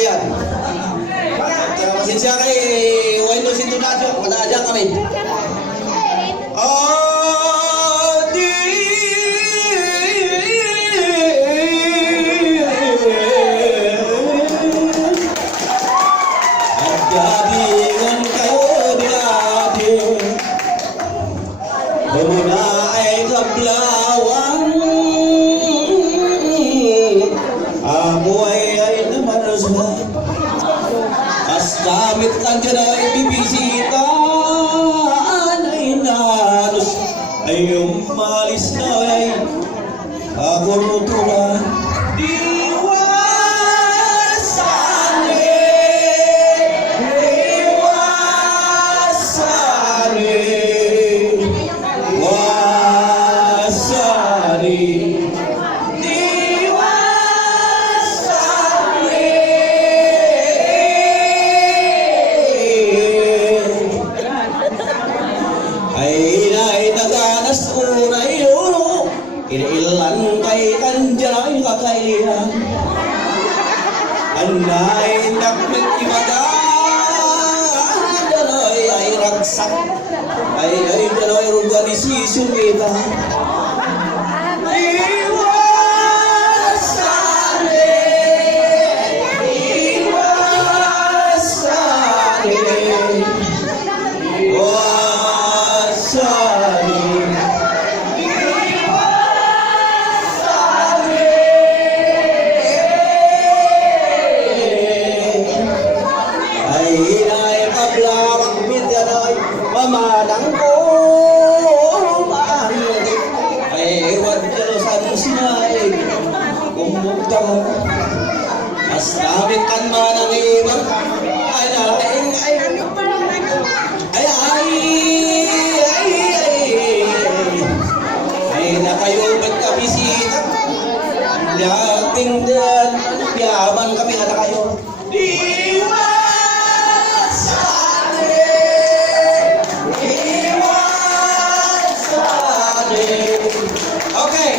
ko yan. Pasensya kay Wendo Sintunasyo. Wala dyan kami. Gadingan kayo di atin, muna ay kablawang, amoy ay namanasman, as gamit lang dyan ay bibisita, ay nalos, ay umalis na ay kaguruturan. Ay naganas unay uno, inilan kay kanjanay kakaihan. Anay nakmet ibaga, danoy ay ragsak, ay danoy organisasyon kita. Mamadang ko maanggit ay ewan jalusan sinay kumugtang as namit kan manang ibang ay nalaing ay nakayubad ka bisita yating dan yaman kami na kayo okay,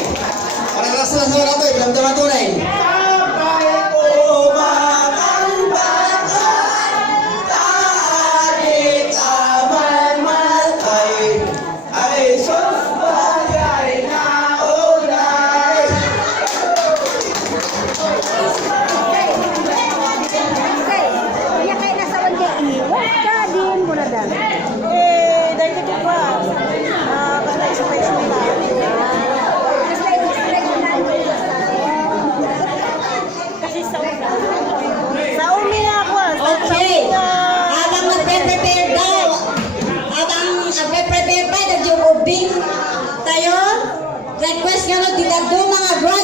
para rasa suara tu, belum teman tunai. Tayo, request nga no, ditagdo mga bro.